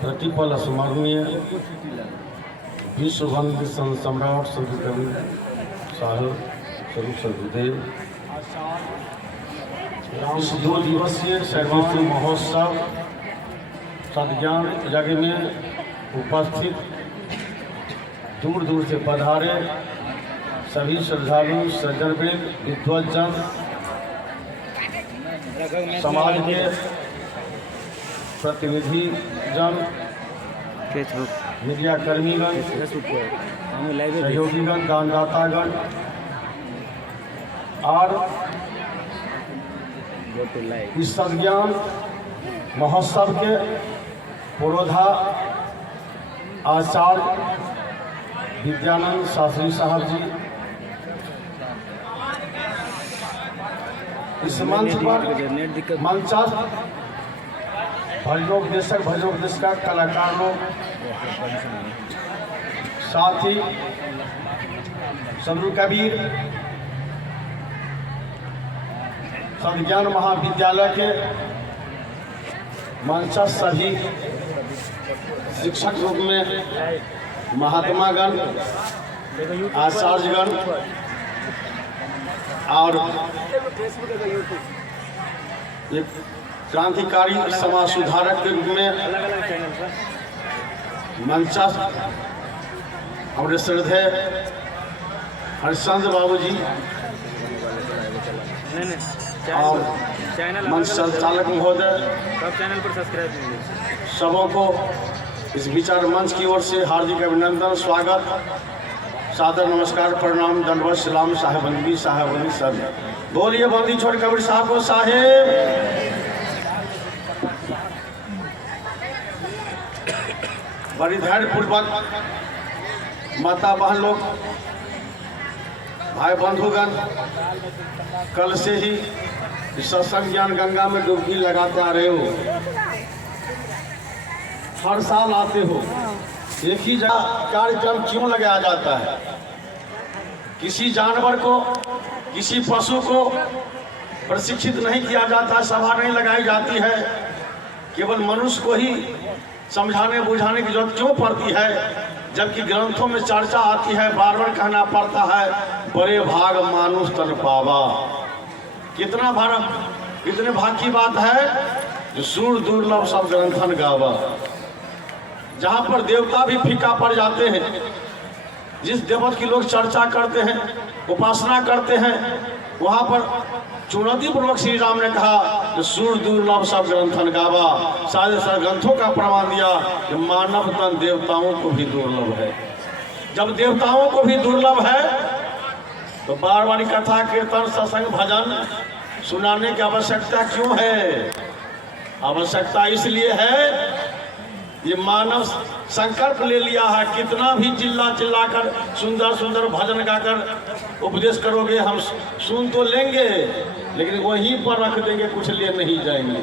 प्रतिपल स्मरणीय विश्व वंद सम्राट श्री कवि साहेब स्वरूप सदगुरुदेव इस 2 दिवसीय सर्वोत्सव महोत्सव सद्ज्ञान यज्ञ में उपस्थित दूर दूर से पधारे सभी श्रद्धालु सज्जनवृंद विद्वज्जन समाज के प्रतिनिधि जन मीडिया कर्मीगण सहयोगीगण दानदातागण और इस सद्ज्ञान महोत्सव के पुरोधा आचार्य विद्यानंद शास्त्री साहब जी इस मंच पर मंचस्थ भजनोपदेश का कलाकार लोग साथ ही सदगुरु कबीर सद्ज्ञान महाविद्यालय के मंचस्थ सभी शिक्षक रूप में महात्मागण आचार्यगण और एक क्रांतिकारी समाज सुधारक के रूप में मंचस्थ हमारे श्रद्धेय हरिश्चंद्र बाबू जी और मंच संचालक महोदय चैनल पर सब्सक्राइब सबों को इस विचार मंच की ओर से हार्दिक अभिनंदन, स्वागत, सादर नमस्कार, प्रणाम, दंडवत सलाम। साहेबंदी सब बोलिए बंदी छोड़ कबीर साहब को साहेब। बड़ी धैर्यपूर्वक माता बहन लोग, भाई बंधुगण, कल से ही सत्संग ज्ञान गंगा में डुबकी लगाते आ रहे हो, हर साल आते हो। एक ही जगह कार्यक्रम क्यों लगाया जाता है? किसी जानवर को, किसी पशु को प्रशिक्षित नहीं किया जाता, सभा नहीं लगाई जाती है। केवल मनुष्य को ही समझाने बुझाने की जरूरत क्यों पड़ती है? जबकि ग्रंथों में चर्चा आती है, बार बार कहना पड़ता है, बड़े भाग मानुष तन पावा। कितना भाग की बात है जो सूर दुर्लभ सब ग्रंथन गावा। जहाँ पर देवता भी फीका पड़ जाते हैं, जिस देवत की लोग चर्चा करते हैं, उपासना करते हैं, वहाँ पर चुनौती पूर्वक श्री राम ने कहा कि सूर दुर्लभ सब ग्रंथन गावा। सारे ग्रंथों का प्रमाण दिया कि मानव तन देवताओं को भी दुर्लभ है। जब देवताओं को भी दुर्लभ है तो बार बार कथा कीर्तन सत्संग भजन सुनाने की आवश्यकता क्यों है? आवश्यकता इसलिए है, ये मानव संकल्प ले लिया है, कितना भी चिल्ला कर सुंदर सुंदर भजन गाकर उपदेश करोगे, हम सुन तो लेंगे लेकिन वहीं पर रख देंगे, कुछ लिए नहीं जाएंगे।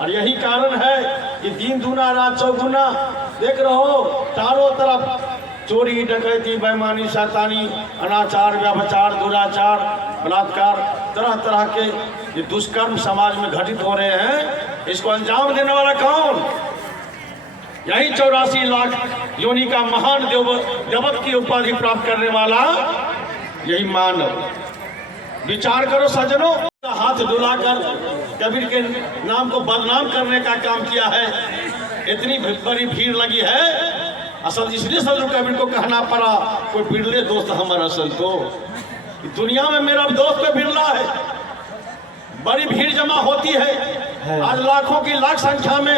और यही कारण है कि दिन दूना रात चौगुना देख रहो, चारों तरफ चोरी डकैती बेईमानी शैतानी अनाचार व्यभिचार दुराचार बलात्कार तरह तरह के ये दुष्कर्म समाज में घटित हो रहे हैं। इसको अंजाम देने वाला कौन? यही 84 लाख योनि का महान देवत की उपाधि प्राप्त करने वाला यही मानव। विचार करो सज्जनों, हाथ डुलाकर कबीर के नाम को बदनाम करने का काम किया है। इतनी बड़ी भीड़ लगी है, असल इसलिए सदगुरु कबीर को कहना पड़ा, कोई बिरले दोस्त हमारा असल तो दुनिया में मेरा दोस्त तो बिरला है। बड़ी भीड़ जमा होती है, आज लाखों की लाख संख्या में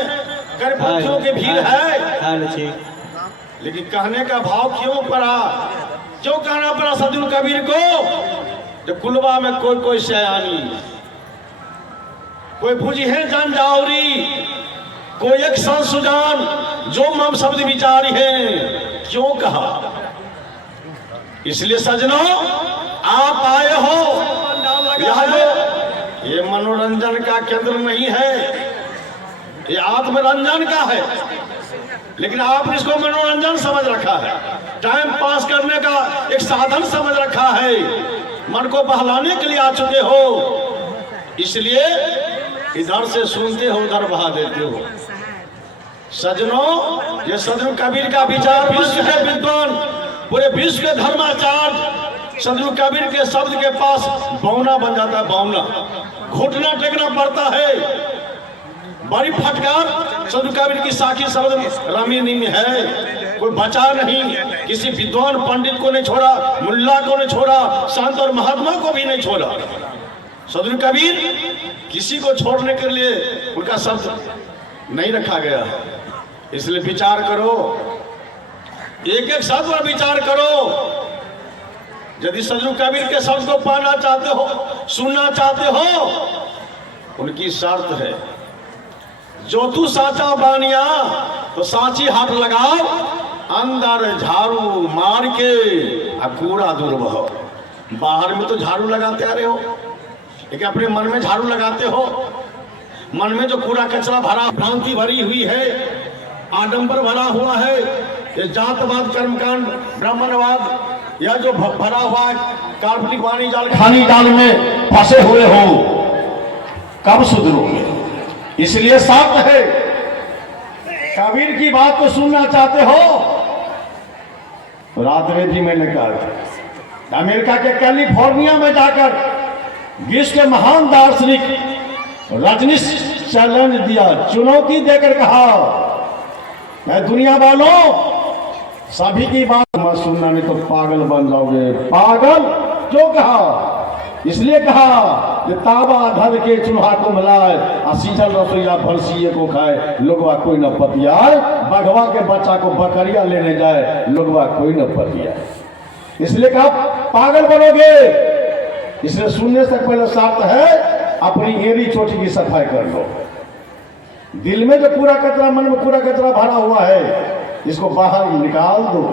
गर्भवतियों की भीड़ है, लेकिन कहने का भाव क्यों पड़ा? क्यों कहना पड़ा सदगुरु कबीर को? जो कुलवा में कोई सयानी, कोई भुजी है जनजावरी, कोई एक संसुजान जो मम शब्द विचारी है। क्यों कहा? इसलिए सजनों, आप आए हो ये मनोरंजन का केंद्र नहीं है, ये आत्मरंजन का है। लेकिन आपने इसको मनोरंजन समझ रखा है, टाइम पास करने का एक साधन समझ रखा है, मन को बहलाने के लिए आ चुके हो। इसलिए इधर से सुनते हो उधर बहा देते हो। सजनों, ये सदगुरु कबीर का विचार विश्व है विद्वान, पूरे विश्व के धर्माचार्य सदगुरु कबीर के शब्द के पास बौना बन जाता है, बौना, घुटना टेकना पड़ता है। बड़ी फटकार सदगुरु कबीर की साखी शब्द रामिनी में है, कोई बचा नहीं, किसी विद्वान पंडित को नहीं छोड़ा, मुल्ला को नहीं छोड़ा, संत और महात्मा को भी नहीं छोड़ा। सदगुरु कबीर किसी को छोड़ने के लिए उनका शब्द नहीं रखा गया। इसलिए विचार करो, एक एक शब्द पर विचार करो। यदि सदगुरु कबीर के शब्द को पाना चाहते हो, सुनना चाहते हो, उनकी शर्त है, जो तू साचा बानिया तो सांची हाथ लगाओ, अंदर झाड़ू मार के कूड़ा दूर बहो। बाहर में तो झाड़ू लगाते आ रहे हो, लेकिन अपने मन में झाड़ू लगाते हो। मन में जो कूड़ा कचरा भरा, भ्रांति भरी हुई है, आडंबर भरा हुआ है, ये जातवाद, कर्मकांड, ब्राह्मणवाद, या जो भरा हुआ है काल्पनिक वाणी जाल, खानी जाल में फंसे हुए हो, कब सुधरोगे? इसलिए साफ है, कबीर की बात को सुनना चाहते हो तो रात्रि जी मैंने कहा, अमेरिका के कैलिफोर्निया में जाकर विश्व के महान दार्शनिक रजनीश चैलेंज दिया, चुनौती देकर कहा, मैं दुनिया वालों सभी की बात मत सुनना, नहीं तो पागल बन जाओगे। पागल क्यों कहा? इसलिए कहा कि ताबा धर के चूल्हा को मिलाए, सीजल रसोईया भरसिए को खाए, लोगवा कोई न पतियाए, बघवा के बच्चा को बकरिया लेने जाए, लोगवा कोई न पतियाए। इसलिए कहा पागल बनोगे। इसलिए सुनने से पहले शर्त है, अपनी एड़ी चोटी की सफाई कर लो। दिल में जो पूरा कचरा, मन में पूरा कचरा भरा हुआ है, इसको बाहर निकाल दो।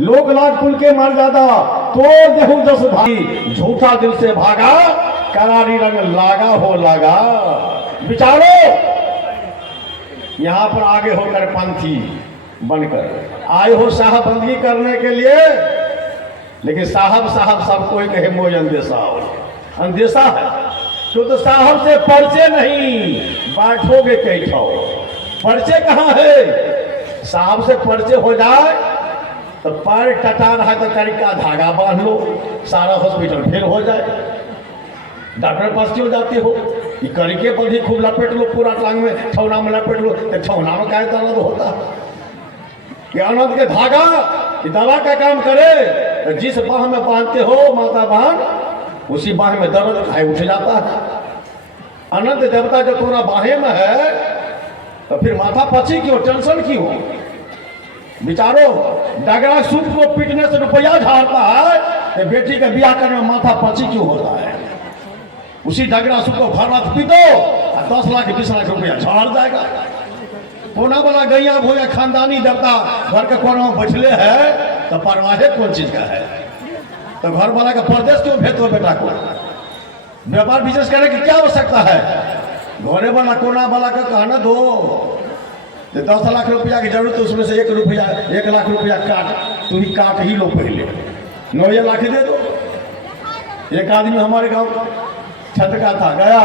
लोग लाख पुल के मर्यादा तोड़ देहू जस भाई, झूठा दिल से भागा, करारी रंग लागा हो लागा। विचारो, यहां पर आगे होकर पंथी बनकर आए हो साहबंदगी करने के लिए, लेकिन साहब साहब सब कोई कहे मोय अंदेशा हो, अंदेशा है तो साहब से परिचय नहीं, बैठोगे कैठो, परिचय कहाँ है? साहब से परिचय हो जाए तो पैर टटा रहा है तो करी का धागा बांध लो, सारा हॉस्पिटल फिर हो जाए। डॉक्टर पास क्यों जाते हो? ये करी के बंधी खूब लपेट लो, पूरा टांग में छौना में लपेट लो, तो छौना में काय दर्द होता है? ये आनंद के धागा ये दवा का काम करे। जिस बाह में बांधते हो माता बांध, उसी बाह में दर्द खाए उठ जाता है। अनंत देवता जब पूरा बाहे में है तो फिर माथा पची क्यों, टेंशन क्यों? विचारो, डगरा सूप को पीटने से रुपया झाड़ता है, तो बेटी का ब्याह करने में माथा पची क्यों होता है? उसी डगरा सूप को भर रात पीटो, 10 लाख 20 लाख रुपया झाड़ जाएगा। कोना वाला गैया भोया खानदानी देवता घर के कोना में बैठले है, तो परवाह कौन चीज का है? तो घर वाला का परदेश क्यों भेज दो बेटा को? व्यापार बिजनेस करने की क्या आवश्यकता है? घोड़े वाला कोना वाला का कहना दो, 10 लाख रुपया की जरूरत है, उसमें से 1 लाख रुपया काट, तुम ही काट ही लो पहले, 9 लाख दे दो। एक आदमी हमारे गांव छत का था, गया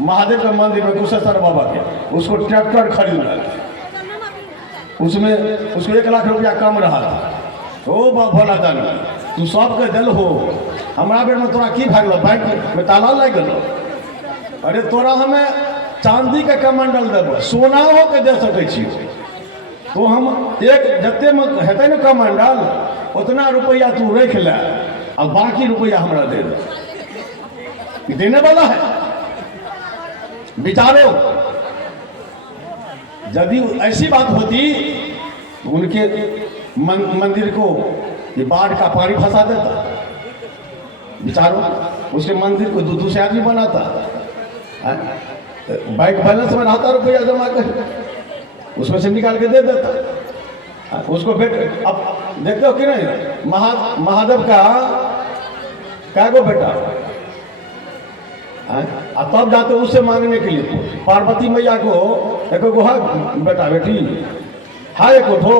महादेव के मंदिर में कुशेश्वर बाबा के, उसको ट्रैक्टर खरीदना, उसमें उसको 1 लाख रुपया कम रहा था। ओ भोला दानी, तू सबके दिल हो, हमारा बेर में तोरा की भागल, बैंक में ताला लग गलो। अरे तोरा हमें चांदी के कमंडल देव, सोना हो के दे सकै छी, तो हम एक जते में हेतै न कमंडल, उतना रुपया तू रख ले, और बाकी रुपया हमरा दे दे। देने वाला है। विचारो, यदि ऐसी बात होती, उनके मंदिर को ये बाढ़ का पानी फंसा देता। विचारो, उसके मंदिर को 2 से आदमी बनाता, बैंक बैलेंस में रहता, रुपया जमा कर उसमें से निकाल के दे देता उसको। बेटा अब देखते हो कि नहीं, महादेव का क्या को बेटा, अब तब जाते उससे मांगने के लिए। पार्वती मैया को एक बेटा बेटी है, एक उठो,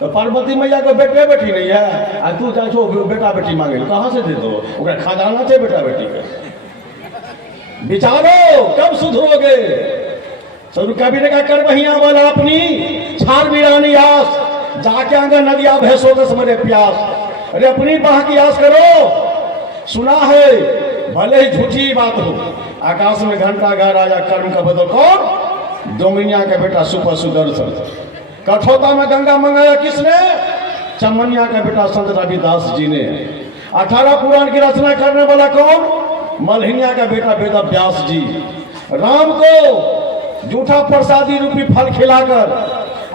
तो पार्वती मैया को बेटे बेटी नहीं है, आ तू जाओ बेटा बेटी मांगे, कहाँ से दे दो? खजाना से बेटा बेटी के विचारो कब सुधरोगे। सदगुरु कबीर ने कहा कर वहिया वाला अपनी छार वीरानी आस, जाके आंगा नदिया भैंसों का समरे प्यास। अरे अपनी बाह की आस करो। सुना है भले ही झूठी बात हो, आकाश में घंटा गा राजा कर्म का बदल कौन? डोंगरिया का बेटा सुपर सुदर्शन। कठोता में गंगा मंगाया किसने? चमनिया का बेटा संत रविदास जी ने। 18 पुराण की रचना करने वाला कौन? मल्हिनिया का बेटा वेद व्यास जी। राम को जूठा प्रसादी रूपी फल खिलाकर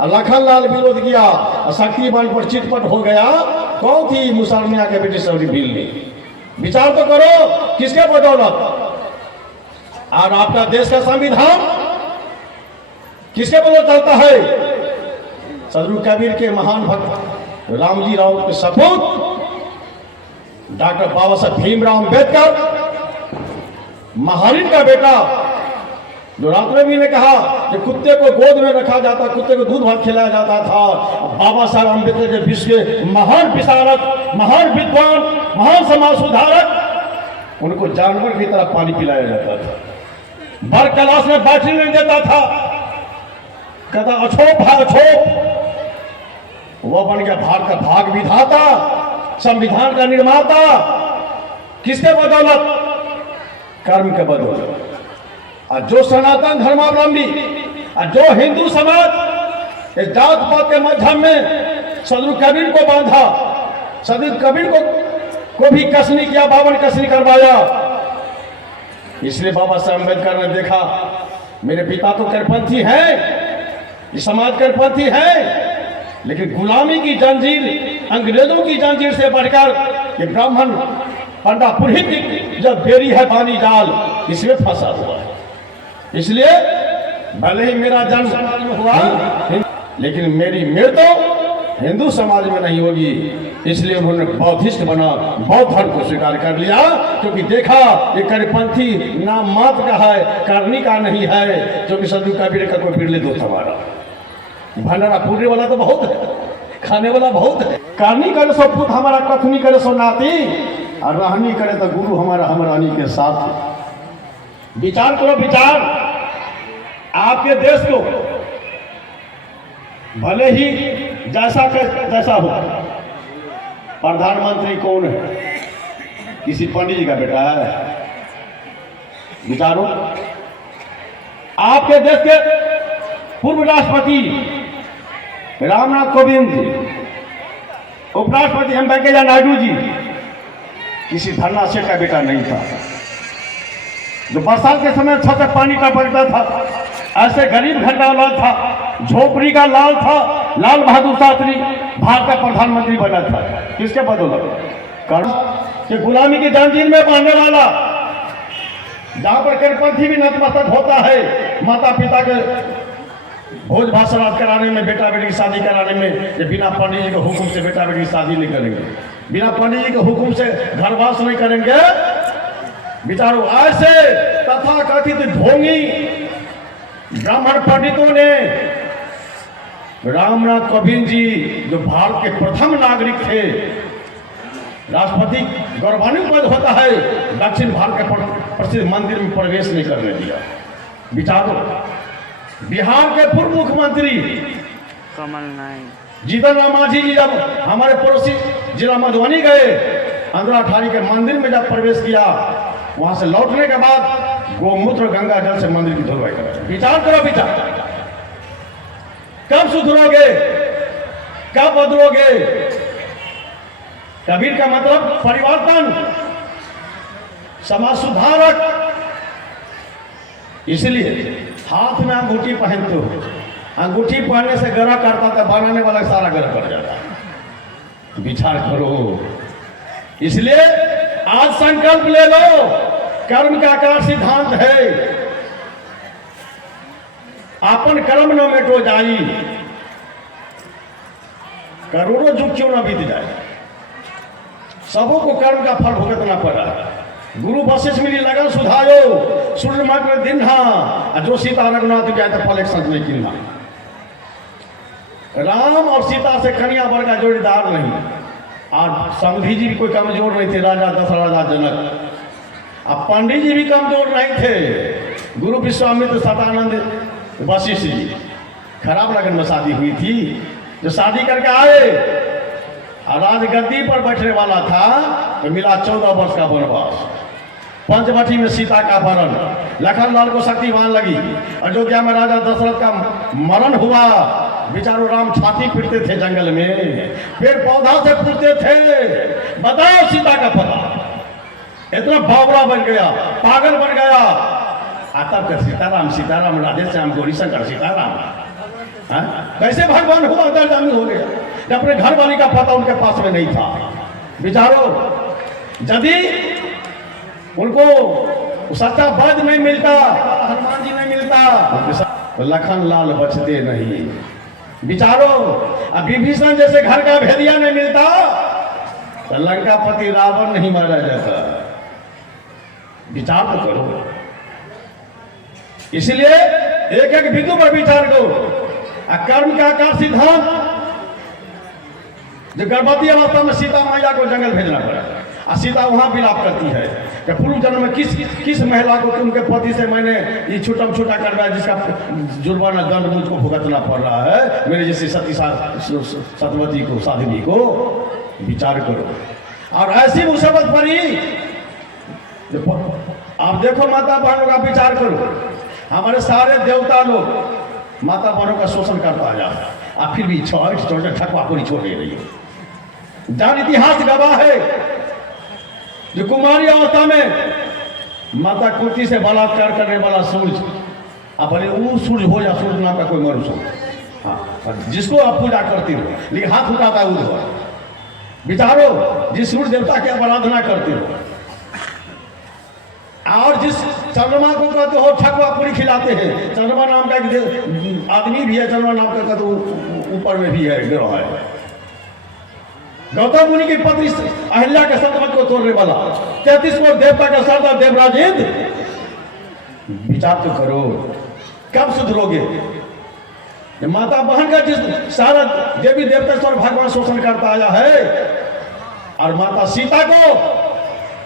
लखन लाल विरोध किया, शक्तिमान पर चितपट हो गया। कौन थी? मुसलमिया के बेटी सबरी बिल्ली। विचार तो करो किसके बदौलत। और आपका देश का संविधान किसके बदौलत चलता है? सदगुरु कबीर के महान भक्त रामजी राव के सपूत डॉक्टर बाबा साहब भीमराव अम्बेडकर, महारीन का बेटा, जो रात्र भी ने कहा कि कुत्ते को गोद में रखा जाता, कुत्ते को दूध भात खिलाया जाता था। बाबा साहब अम्बेडकर के विश्व के महान विशारद, महान विद्वान, महान समाज सुधारक, उनको जानवर की तरह पानी पिलाया जाता था, बर क्लास में बैठने नहीं देता था, कहता अछोप है अछोप। वह बन गया भारत का भाग विधाता, संविधान का निर्माता। किसके बदौलत? कर्म के बदौलत। और जो सनातन धर्मावलंबी और जो हिंदू समाज इस जात पात के मध्यम में सदगुरु कबीर को बांधा, सदगुरु कबीर को भी कसनी किया, 52 कसनी करवाया। इसलिए बाबा साहब अम्बेडकर ने देखा मेरे पिता तो करपंथी हैं, ये समाज करपंथी है, लेकिन गुलामी की जंजीर, अंग्रेजों की जंजीर से बढ़कर ये ब्राह्मण पंडा पुरोहित जब बेरी है पानी डाल, इसमें फंसा हुआ है। इसलिए भले ही मेरा जन्म समाज में हुआ, लेकिन मेरी मृत्यु हिंदू समाज में नहीं होगी। इसलिए उन्होंने बौद्धिस्ट बना, बौद्ध धर्म को स्वीकार कर लिया, क्योंकि देखा ये करपंथी नाम मात्र का है, करनी का नहीं है। क्योंकि सदगुरु कबीर का कोई बिरले दो हमारा भंडारा पूरे वाला तो बहुत है, खाने वाला बहुत है। करनी करे सो पुत हमारा, कथनी करे सो नाती, और रहनी करे तो गुरु हमारा हमरानी के साथ। विचार करो विचार। आपके देश को भले ही जैसा हो, प्रधानमंत्री कौन है? किसी पंडित जी का बेटा है? विचारो। आपके देश के पूर्व राष्ट्रपति रामनाथ कोविंद जी, उपराष्ट्रपति एम वेंकैया नायडू जी किसी धरना सेठ का बेटा नहीं था। जो बरसात के समय छत तक पानी का पड़ता था, ऐसे गरीब घर का औलाद था, झोपड़ी का लाल था, लाल बहादुर शास्त्री भारत का प्रधानमंत्री बना था। किसके बदौलत? कारण कि गुलामी की जंजीर में बांधने वाला, जहां पर करपंथी भी नतमस्तक होता है। माता पिता के भोज भाषण कराने में, बेटा बेटी की शादी कराने में, ये बिना पंडित जी के हुक्म से बेटा बेटी की शादी नहीं करेंगे, बिना पंडित जी के हुक्म से घरवास नहीं करेंगे। विचारो ऐसे तथा कथित ढोंगी ब्राह्मण पंडितों ने रामनाथ कोविंद जी, जो भारत के प्रथम नागरिक थे, राष्ट्रपति गौरवान्वित होता है, दक्षिण भारत के प्रसिद्ध मंदिर में प्रवेश नहीं करने दिया। विचारो। बिहार के पूर्व मुख्यमंत्री कमल नायक जीतन राम मांझी जी जब हमारे पड़ोसी जिला मधुबनी गए, अंदरा ठारी के मंदिर में जब प्रवेश किया, वहां से लौटने के बाद गोमूत्र गंगा जल से मंदिर की धुलवाई करा। विचार करो विचार। कब सुधरोगे? कब बदलोगे? कबीर का मतलब परिवर्तन, समाज सुधारक। इसलिए हाथ में अंगूठी पहनते हो, अंगूठी पहनने से गरा करता था, बनाने वाला सारा गरा कर जाता। विचार करो। इसलिए आज संकल्प ले लो, कर्म का आकार सिद्धांत है। अपन कर्म न मेटो जाई, करोड़ों युग क्यों ना बीत जाए, सबों को कर्म का फल भुगतना पड़ा। गुरु वशिष्ठ मिली लगन सुधायो, सूर्य मग्न दिन जो सीता रघुनाथ गया तो फल एक संत नहीं किन्ना। राम और सीता से कन्या वर का जोड़ीदार नहीं, और समधी जी भी कोई कमजोर नहीं थे, राजा दशरथ राजा जनक। अब पंडित जी भी कमजोर नहीं थे। गुरु विश्वामित्र सतानंद वशिष्ठ जी, खराब लगन में शादी हुई थी। जो शादी करके आए और राजगद्दी पर बैठने वाला था तो मिला 14 वर्ष का वनवास। पंचवटी में सीता का हरण, लखन लाल को शक्तिवान लगी। अयोध्या में राजा दशरथ का मरण हुआ। बेचारो राम छाती पीटते थे जंगल में, पेड़ पौधा से पूछते थे बताओ सीता का पता। इतना बावड़ा बन गया, पागल बन गया। तब कर सीताराम राधे श्याम गौरी शंकर सीताराम। कैसे भगवान हुआ, अंतर्जामी हो गया जब अपने घर वाली का पता उनके पास में नहीं था। बेचारो यदि उनको सच्चा वैद्य नहीं मिलता, हनुमान जी नहीं मिलता तो लखन लाल बचते नहीं। बेचारो अब विभीषण जैसे घर का भेदिया नहीं मिलता तो लंकापति रावण नहीं मारा जाता। विचार तो करो। इसलिए एक एक बिंदु पर विचार करो। कर्म का आकार सिद्धांत, जो गर्भवती अवस्था में सीता मैया को जंगल भेजना पड़ा और सीता वहां विलाप करती है कि पूर्व जन्म में किस महिला को उनके पति से मैंने ये छोटा करवाया जिसका जुर्माना दंड मुझको भुगतना पड़ रहा है, मेरे जैसे सतवती को, साध्वी को। विचार करो। और ऐसी मुसीबत पड़ी, आप देखो माता बहनों का विचार करो। हमारे सारे देवता लोग माता बहनों का शोषण करता आया और फिर भी ठकवा को नहीं छोड़ दे रही है। जान इतिहास गवाह है, जो कुमारी अवस्था में माता कुंती से बलात्कार करने वाला सूर्य, अब भले वो सूर्य हो या सूर्य नाम का कोई मनुष्य हो, हाँ, जिसको आप पूजा करती हो लेकिन हाथ उठाता वो विचारो, जिस सूर्य देवता की आप आराधना करते हो और जिस चंद्रमा को कहते हो ठकुआ पूरी खिलाते हैं। चंद्रमा नाम का एक आदमी भी है, चंद्रमा नाम का कहते ऊपर में भी है, ग्रह है। गौतम मुनि की पत्नी अहिल्या के संतमत को तोड़ने वाला 33 को देवता का सरदार देवराज इंद्र। विचार तो करो, कब सुधरोगे? माता बहन का जिस सारा देवी देवता भगवान शोषण करता आया है और माता सीता को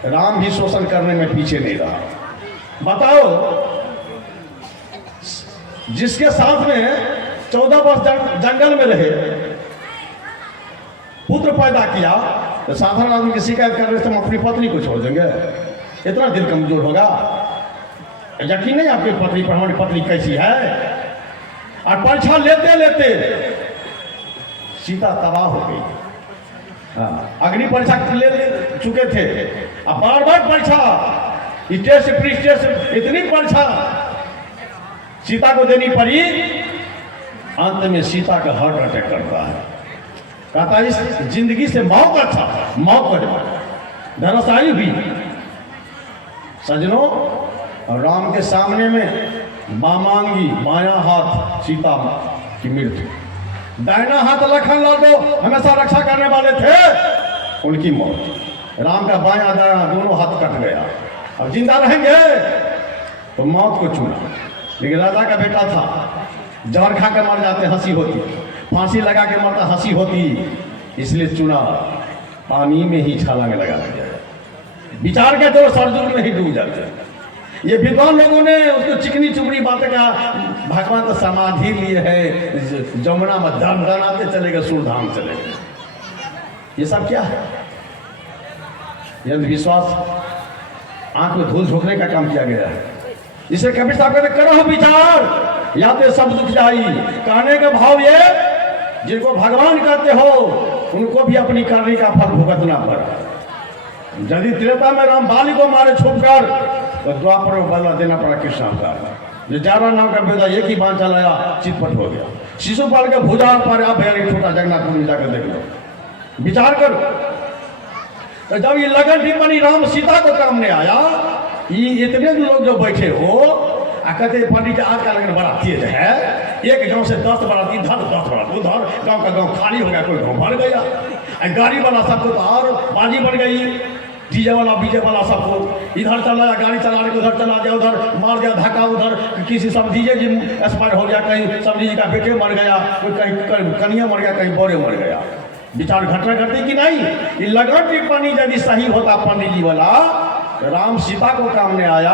राम भी शोषण करने में पीछे नहीं रहा। बताओ, जिसके साथ में 14 वर्ष जंगल में रहे, पुत्र पैदा किया, तो साधारण आदमी की शिकायत कर रहे थे हम अपनी पत्नी को छोड़ देंगे? इतना दिल कमजोर होगा? यकीन नहीं आपकी पत्नी पर, हमारी पत्नी कैसी है? और परीक्षा लेते लेते सीता तबाह हो गई। अग्नि परीक्षा ले चुके थे, अब बार बार परीक्षा, टेस्ट टेस्ट इतनी परीक्षा सीता को देनी पड़ी। अंत में सीता का हार्ट अटैक करता है। कहता इस जिंदगी से मौत अच्छा, मौत कर धराशायी हुई। सजनों, और राम के सामने में मामांगी बायां हाथ सीता की मृत्यु, दाहिना हाथ लखन लाल को हमेशा रक्षा करने वाले थे, उनकी मौत। राम का बायां दायां दोनों हाथ कट गया। अब जिंदा रहेंगे तो मौत को चुना, लेकिन राजा का बेटा था, जहर खा कर मर जाते हंसी होती, फांसी लगा के मरता हंसी होती, इसलिए चुना पानी में ही छलांग लगा दिया। विचार के तो सरजूर में ही डूब जाते। ये विद्वान लोगों ने उसको चिकनी चुपड़ी बातें कहा, भगवान तो समाधि लिए है, जमुना में दनाते चलेगा, सूरधाम चलेगा। ये सब क्या है? ये अंधविश्वास, आंख में धूल झोंकने का काम किया गया है। इसे कबीर साहब कहते करो विचार, या तो सब दुख जाई। कहने का भाव ये, जिनको भगवान कहते हो उनको भी अपनी करनी का फल भुगतना पड़ा। यदि त्रेता में राम बाली को मारे छुपकर, तो द्वापर में बदला देना पड़ा कृष्ण अवतार। जो जारा नाम का बेटा एक ही बांध चलाया, चितपट हो गया। शिशुपाल के भुजा पर आप छोटा जगन्नाथ में जाकर देख लो, विचार करो। तो जब ये लगन टिप्पणी राम सीता को काम में आया, ये इतने लोग जो बैठे हो कहते पंडित आज का लगन बड़ा तेज है, एक गांव से 10 बाराती इधर, 10 बाराती उधर, गांव का गांव खाली हो गया, कोई गांव भर गया। गाड़ी वाला सबको तो और बाजी बन गई, डीजे वाला बीजे वाला सबको इधर चलाया, गाड़ी चलाने को उधर चला गया, उधर मार गया धक्का, उधर किसी समझी जी एक्सपायर हो गया, कहीं समझी जी का बेटे मर गया, कोई कहीं कन्या मर गया, कहीं बोरे मर गया। विचार घटना घटती कि नहीं? ये लगन टिप्पणी यदि सही होता पंडित जी वाला राम सीता को काम में आया,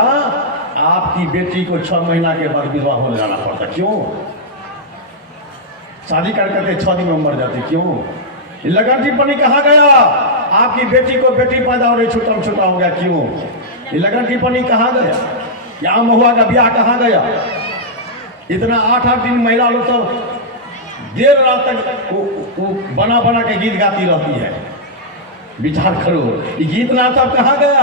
आपकी बेटी को 6 महीना के बाद विधवा होने जाना पड़ता। क्यों? शादी करके 6 दिन में मर जाती। क्यों? लगन टिप्पणी कहाँ गया? आपकी बेटी को बेटी पैदा हो रही, छोटा छोटा हो गया। क्यों? ये लगन टिप्पणी कहाँ गया? यहाँ महुआ का ब्याह कहाँ गया? इतना 8-8 दिन महिला लोग सब देर रात तक वो बना बना के गीत गाती रहती है। विचार करो, ये गीत नाटक कहाँ गया?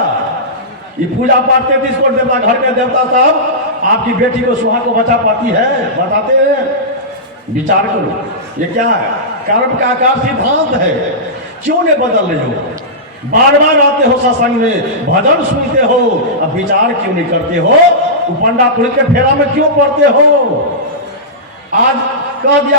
ये पूजा पाठ 33 करोड़ देवता, घर के देवता साहब आपकी बेटी को सुहा को बचा पाती है? बताते हैं? विचार करो, ये क्या है? कर्म का आकार सिद्धांत है। क्यों नहीं बदल रहे हो? बार बार आते हो सत्संग में, भजन सुनते हो, अब विचार क्यों नहीं करते हो? पंडा पुलिस के फेरा में क्यों पड़ते हो? आज कह दिया